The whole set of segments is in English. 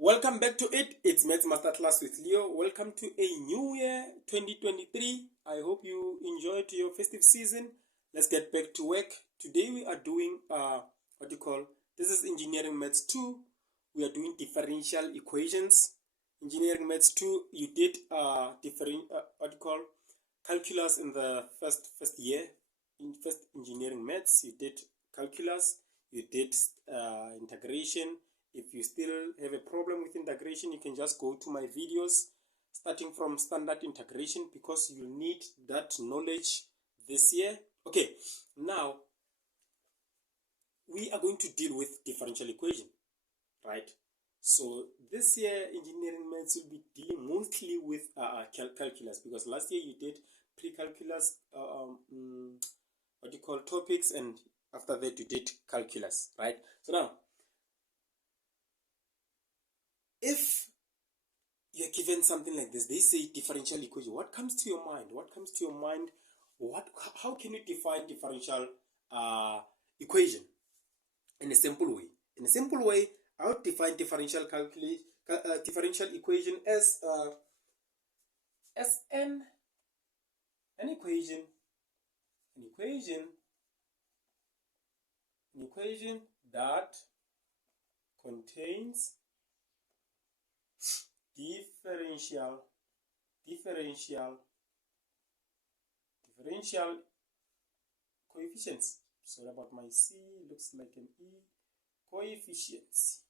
Welcome back to it. It's Maths Masterclass with Leo. Welcome to a new year, 2023. I hope you enjoyed your festive season. Let's get back to work. Today we are doing this is Engineering Maths 2. We are doing differential equations. Engineering Maths 2, you did calculus in the first year. In first engineering maths, you did calculus, you did integration. If you still have a problem with integration, you can just go to my videos starting from standard integration because you need that knowledge this year. Okay, now we are going to deal with differential equation, right? So this year engineering maths will be dealing mostly with calculus, because last year you did pre-calculus topics, and after that you did calculus, right? So now, if you're given something like this, they say differential equation, what comes to your mind? How can you define differential equation in a simple way? In a simple way, I would define differential equation as an equation that contains differential coefficients. Sorry about my C, looks like an E. Coefficients,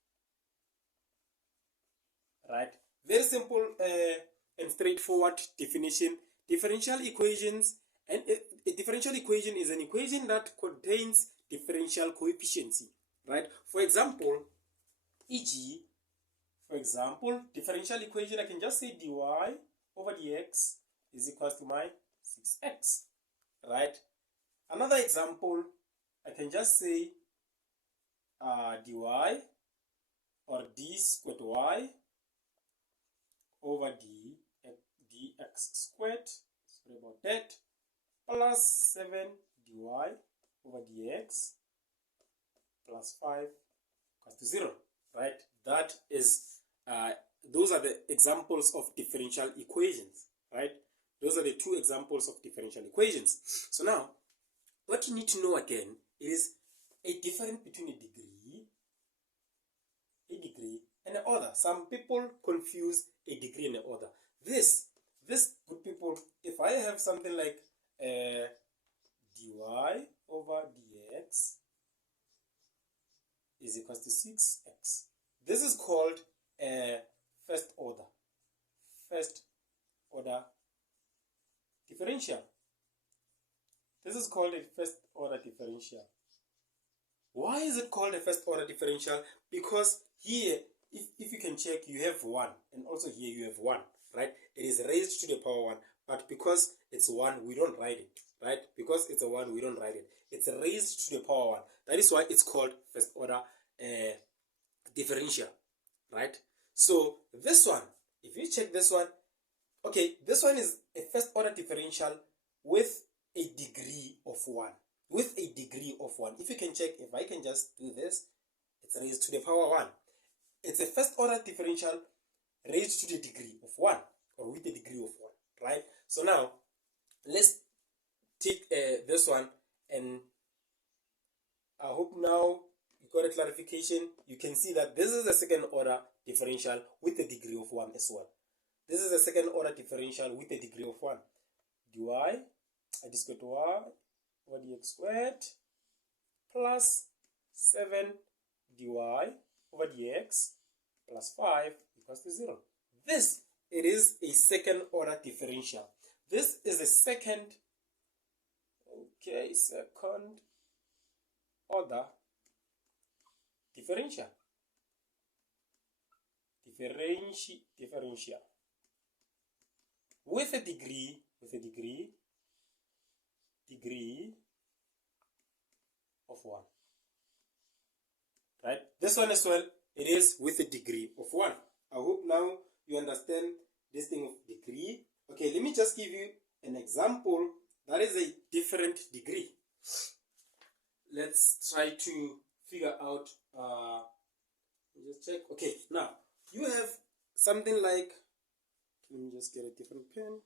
right? Very simple and straightforward definition. Differential equations, and a differential equation is an equation that contains differential coefficients, right? For example, differential equation, I can just say dy over dx is equals to my 6x, right? Another example, I can just say dy or d squared y over dx squared, sorry about that, plus 7 dy over dx plus 5 equals to 0, right? That is, those are the examples of differential equations, right? Those are the two examples of differential equations. So now, what you need to know again is a difference between a degree and an order. Some people confuse a degree and an order. This good people, if I have something like dy over dx is equals to 6x, this is called a first order differential. This is called a first order differential. Why is it called a first order differential? Because here, if you can check, you have 1, and also here you have 1, right? It is raised to the power 1, but because it's 1, we don't write it, right? Because it's a 1, we don't write it. It's raised to the power 1. That is why it's called first order differential, right? So this one, if you check this one, okay, this one is a first order differential with a degree of 1. If you can check, if I can just do this, it's raised to the power 1. It's a first order differential raised to the degree of 1, or with a degree of 1, right? So now, let's take this one, and I hope now you got a clarification. You can see that this is a second order differential with a degree of 1 as well. This is a second order differential with a degree of 1. dy squared y over dx squared plus 7 dy over dx plus 5 equals to 0. This, it is a second order differential. This is a second order differential. With a degree of 1, right? This one as well, it is with a degree of 1. I hope now you understand this thing of degree. Okay, let me just give you an example that is a different degree. Let's try to figure out, just check. Okay, now you have something like, let me just get a different pen.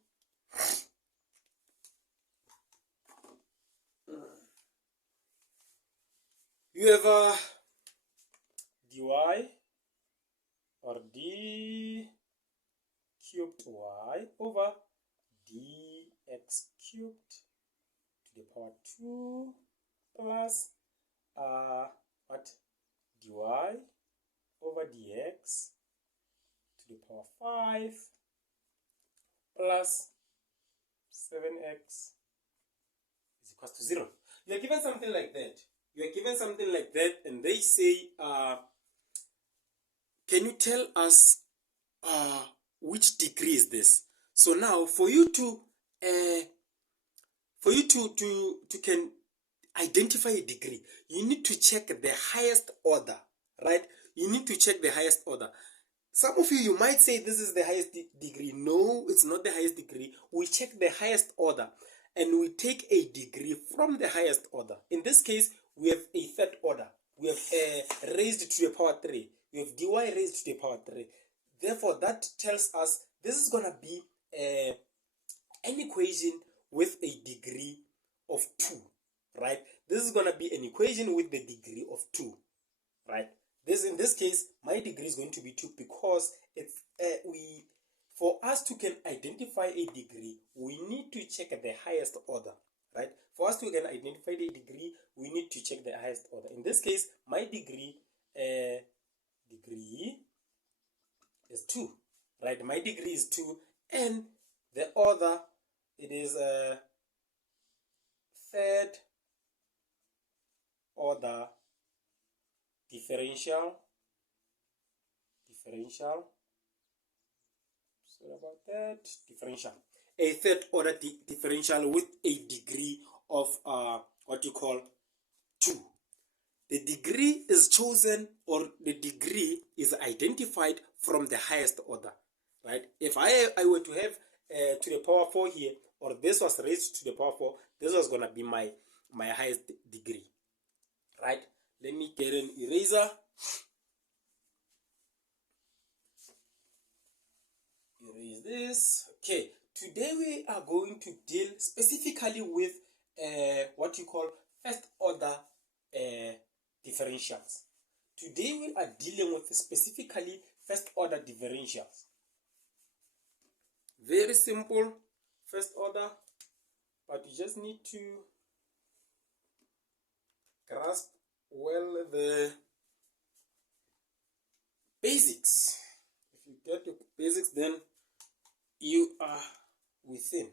You have a dy or d cubed y over dx cubed to the power 2 plus what, dy over dx to the power 5 plus 7x is equals to 0. You are given something like that. You are given something like that, and they say, can you tell us which degree is this? So now, for you to can identify a degree, you need to check the highest order, right? You need to check the highest order. Some of you might say this is the highest degree. No, it's not the highest degree. We check the highest order, and we take a degree from the highest order. In this case, we have a third order. We have raised to the power 3. We have dy raised to the power 3. Therefore, that tells us this is going to be an equation with a degree of 2, right? This is going to be an equation with the degree of 2, right? In this case, my degree is going to be 2 because it's for us to can identify a degree, we need to check the highest order, right? For us to can identify the degree, we need to check the highest order. In this case, my degree is 2, right? My degree is 2, and the order, it is a third order differential. Sorry about that. Differential. A third order differential with a degree of what you call 2. The degree is chosen, or the degree is identified from the highest order, right? If I were to have to the power 4 here, or this was raised to the power 4, this was going to be my highest degree, right? Let me get an eraser. Erase this. Okay, today we are going to deal specifically with what you call first order differentials. Today we are dealing with specifically first order differentials. Very simple first order, but you just need to grasp well the basics. If you get the basics, then you are within,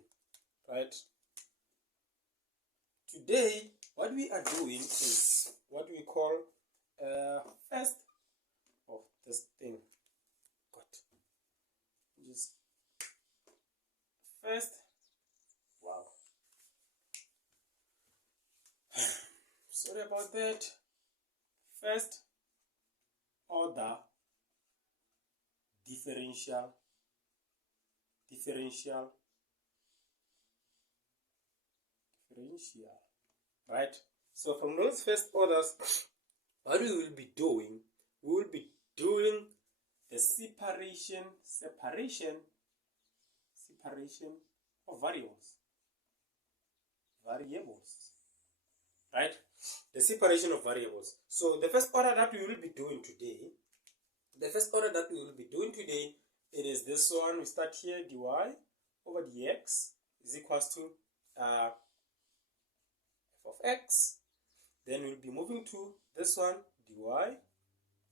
right? Today, what we are doing is what we call first of this thing. Just first. Wow. Sorry about that. First order differential, right? So from those first orders, what we will be doing, the separation of variables, right? The separation of variables. So the first order that we will be doing today, it is this one. We start here, dy over dx is equals to f of x. Then we'll be moving to this one, dy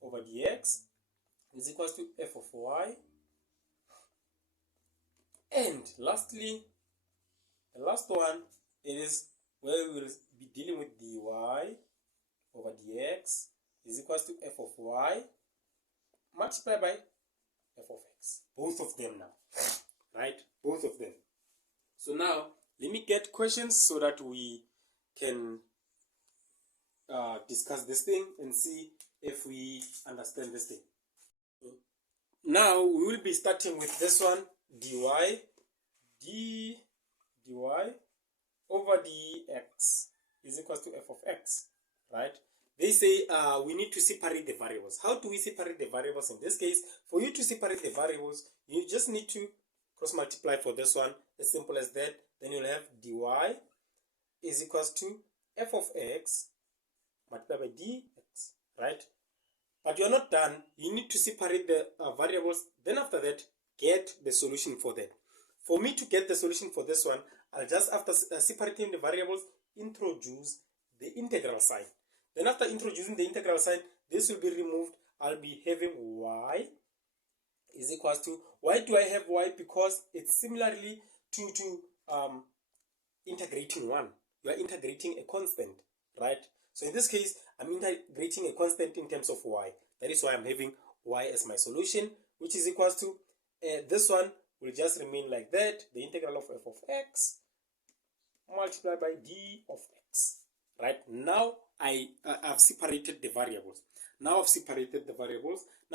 over dx is equals to f of y. And lastly, the last one, it is where we will be dealing with dy over dx is equals to f of y multiplied by f of x. Both of them now, right? Both of them. So now, let me get questions so that we can discuss this thing and see if we understand this thing. Now, we will be starting with this one, dy over dx is equals to f of x, right? they say we need to separate the variables. How do we separate the variables? In this case, for you to separate the variables, you just need to cross multiply for this one, as simple as that. Then you'll have dy is equals to f of x multiplied by dx, right? But you're not done. You need to separate the variables. Then after that, get the solution for that. For me to get the solution for this one, I'll just, after separating the variables, introduce the integral sign. Then after introducing the integral sign, this will be removed. I'll be having y is equals to, why do I have y? Because it's similarly to integrating one. You are integrating a constant, right? So in this case, I'm integrating a constant in terms of y. That is why I'm having y as my solution, which is equals to, this one will just remain like that, the integral of f of x multiplied by d of x. Right? Now I've separated the variables. Now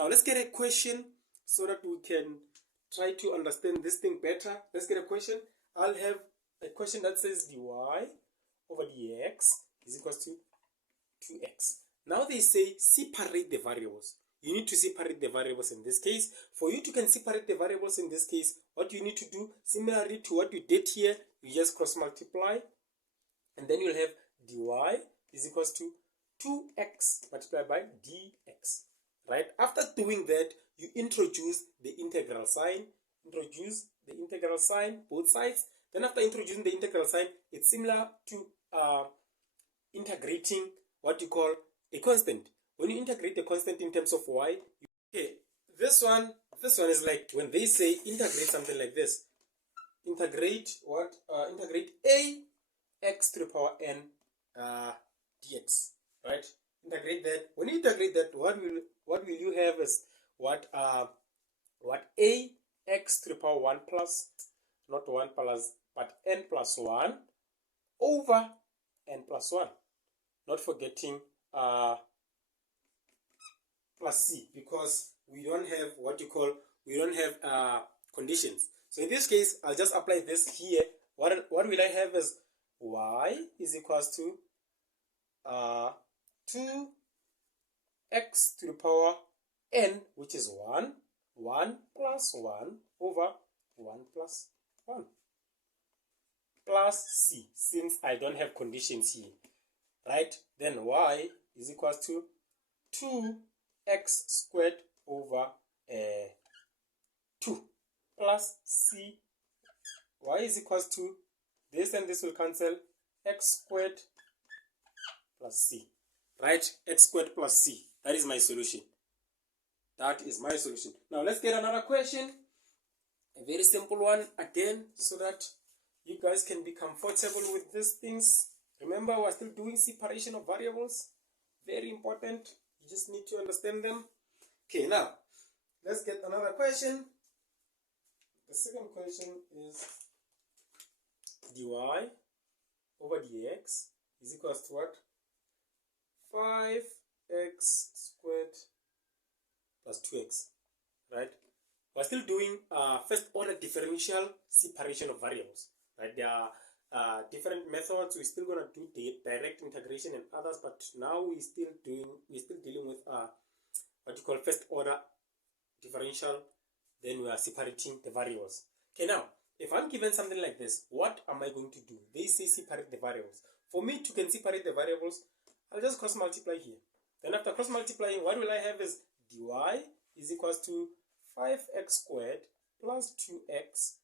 let's get a question so that we can try to understand this thing better. Let's get a question. I'll have a question that says dy over dx is equals to 2x. Now they say separate the variables. You need to separate the variables in this case. For you to can separate the variables in this case, what you need to do, similarly to what you did here, you just cross multiply, and then you'll have dy is equals to 2x multiplied by dx. Right? After doing that, you introduce the integral sign. Introduce the integral sign, both sides. Then after introducing the integral sign, it's similar to integrating what you call a constant. When you integrate the constant in terms of y, okay, this one is like when they say integrate something like this. Integrate what? Integrate a x to the power n dx, right? Integrate that. When you integrate that, what will you have is what a x to the power 1 plus, not 1 plus, but n plus 1 over n plus 1. Not forgetting plus c, because we don't have what you call, we don't have conditions. So in this case, I'll just apply this here. What will I have is y is equals to 2x to the power n, which is 1 plus 1 over 1 plus 1 plus c, since I don't have conditions here, right? Then y is equals to 2x squared over 2 plus c. Y is equals to, this and this will cancel, x squared plus c, right? X squared plus c. That is my solution. That is my solution. Now let's get another question, a very simple one again, so that you guys can be comfortable with these things. Remember, we're still doing separation of variables. Very important. You just need to understand them. Okay, now let's get another question. The second question is dy over dx is equals to what? 5x squared plus 2x, right? We're still doing first order differential separation of variables, right? There are different methods. We're still gonna do the direct integration and others, but now we're still dealing with what you call first order differential. Then we are separating the variables. Okay, now if I'm given something like this, what am I going to do? They say separate the variables. For me to can separate the variables, I'll just cross multiply here. Then after cross multiplying, what will I have is dy is equals to 5x squared plus 2x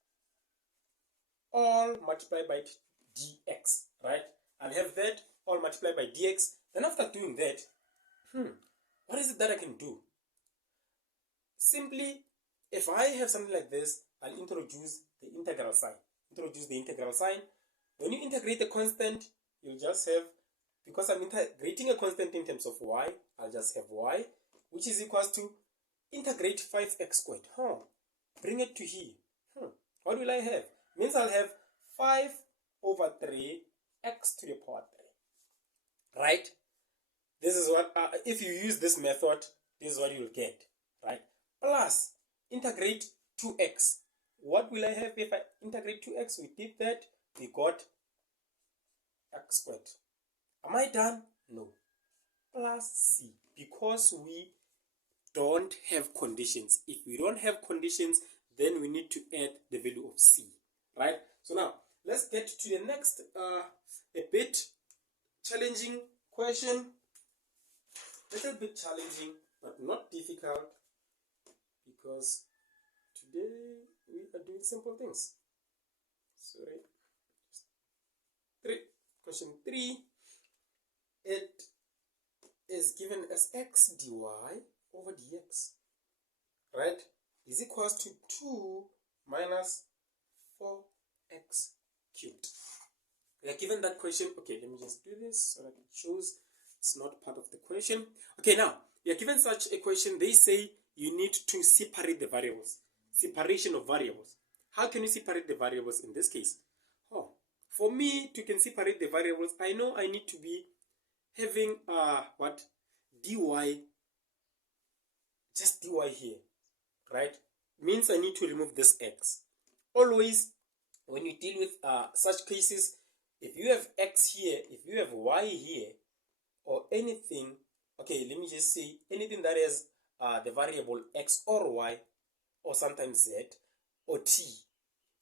all multiplied by dx, right? I'll have that all multiplied by dx. Then after doing that, what is it that I can do? Simply, if I have something like this, I'll introduce the integral sign. Introduce the integral sign. When you integrate the constant, you'll just have, because I'm integrating a constant in terms of y, I'll just have y, which is equals to integrate 5x squared. Bring it to here. What will I have? Means I'll have 5 over 3 x to the power 3. Right? This is what, if you use this method, this is what you'll get. Right? Plus, integrate 2x. What will I have if I integrate 2x? We did that. We got x squared. Am I done? No. plus c, because we don't have conditions. If we don't have conditions, then we need to add the value of c, right? So now let's get to the next a bit challenging question. Little bit challenging, but not difficult, because today we are doing simple things. Sorry. Question 3. It is given as x dy over dx, right, is equals to 2 minus 4x cubed. We are given that question. Okay, let me just do this so that it shows it's not part of the question. Okay, now we are given such a question. They say you need to separate the variables. Separation of variables. How can you separate the variables in this case? Oh, for me to can separate the variables, I know I need to be having what, dy, just dy here, right? Means I need to remove this x. Always when you deal with such cases, if you have x here, if you have y here, or anything, okay, let me just say anything that has the variable x or y, or sometimes z, or t,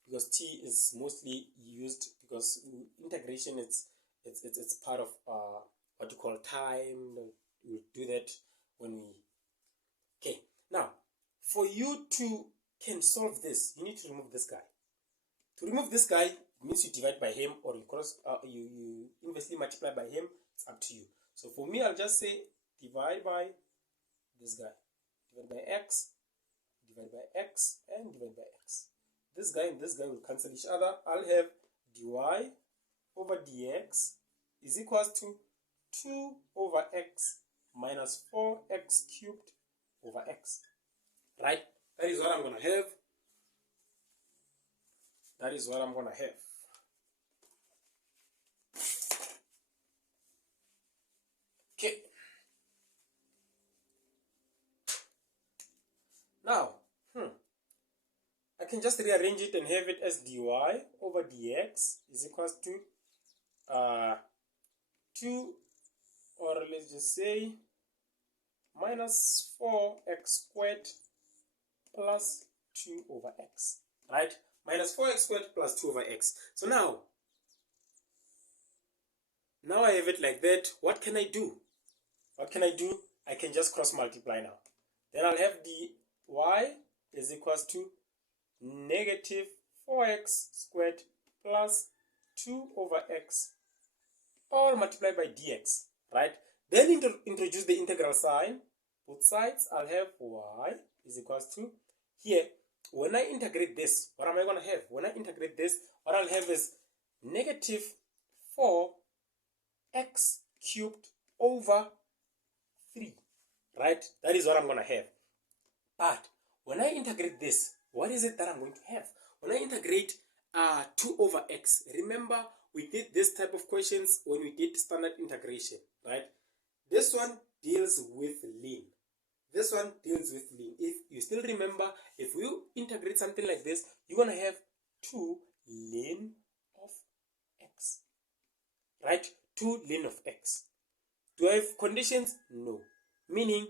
because t is mostly used because integration, it's part of what you call time. We'll do that when we, okay. Now for you to can solve this, you need to remove this guy. To remove this guy means you divide by him, or you cross you inversely multiply by him. It's up to you. So for me, I'll just say divide by this guy, divide by x, divide by x, and divide by x. This guy and this guy will cancel each other. I'll have dy over dx is equals to 2 over x minus 4x cubed over x. Right? That is what I'm going to have. That is what I'm going to have. Okay. Now, I can just rearrange it and have it as dy over dx is equals to 2, or let's just say minus 4x squared plus 2 over x, right? Minus 4x squared plus 2 over x. So now I have it like that. What can I do? What can I do? I can just cross multiply now. Then I'll have dy is equals to negative 4x squared plus 2 over x, all multiplied by dx, right? Then introduce the integral sign. Both sides, I'll have y is equals to, here, when I integrate this, what am I going to have? When I integrate this, what I'll have is negative 4x cubed over 3, right? That is what I'm going to have. But when I integrate this, what is it that I'm going to have? When I integrate 2 over x, remember we did this type of questions when we did standard integration, right? This one deals with ln. This one deals with ln. If you still remember, if you integrate something like this, you're going to have 2 ln of x, right? 2 ln of x. Do I have conditions? No. Meaning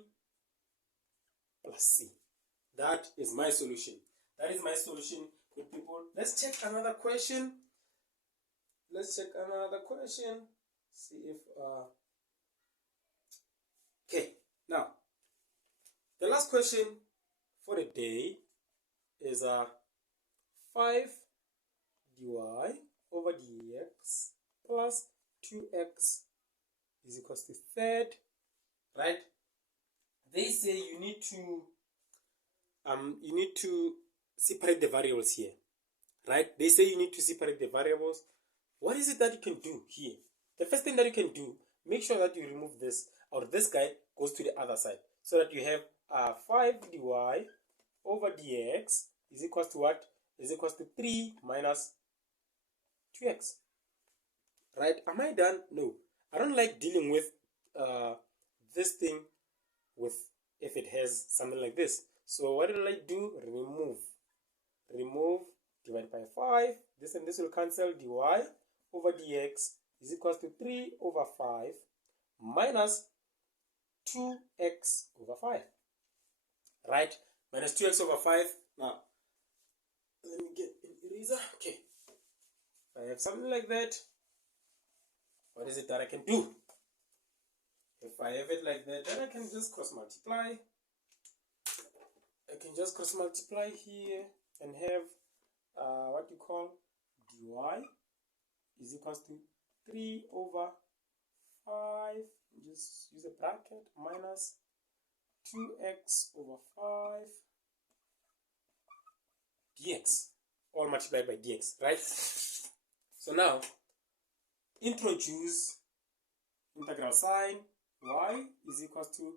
plus c. That is my solution. That is my solution, good people. Let's check another question. See if okay. Now the last question for the day is 5 dy over dx plus 2x is equals to 3rd, right? They say you need to separate the variables here, right? They say you need to separate the variables. What is it that you can do here? The first thing that you can do, make sure that you remove this, or this guy goes to the other side, so that you have 5 dy over dx is equals to what? Is equals to 3 minus 2x, right? Am I done? No. I don't like dealing with this thing with if it has something like this. So what will I do? Remove, divide by 5. This and this will cancel. Dy over dx is equals to 3 over 5 minus 2x over 5. Right? Minus 2x over 5. Now, let me get an eraser. Okay. If I have something like that, what is it that I can do? If I have it like that, then I can just cross multiply. I can just cross multiply here and have what you call dy is equals to 3 over 5. Just use a bracket minus 2x over 5 dx, all multiplied by dx, right? So now introduce integral sign. Y is equals to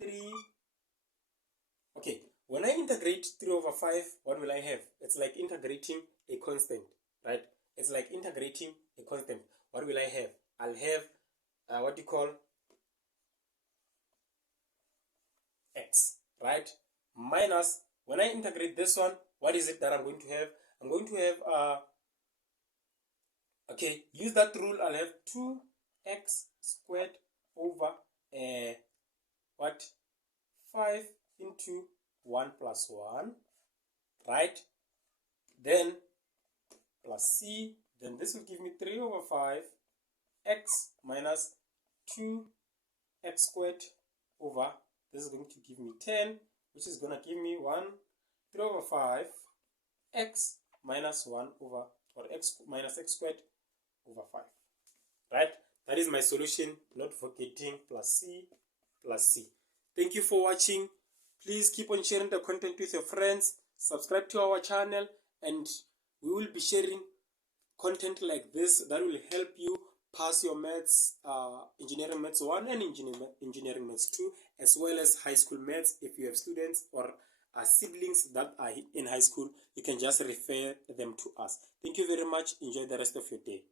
3. Okay, when I integrate 3 over 5, what will I have? It's like integrating a constant, right? It's like integrating a constant. What will I have? I'll have what you call x, right? Minus, when I integrate this one, what is it that I'm going to have? I'm going to have, okay, use that rule. I'll have 2x squared over what? 5 into 1 plus 1, right? Then plus c, then this will give me 3 over 5 x minus 2x squared over, this is going to give me 10, which is going to give me 3 over 5 x minus 1 over, or x minus x squared over 5, right? That is my solution, not forgetting plus c plus c. Thank you for watching. Please keep on sharing the content with your friends. Subscribe to our channel, and we will be sharing content like this that will help you pass your maths, engineering maths 1 and engineering maths 2, as well as high school maths. If you have students or siblings that are in high school, you can just refer them to us. Thank you very much. Enjoy the rest of your day.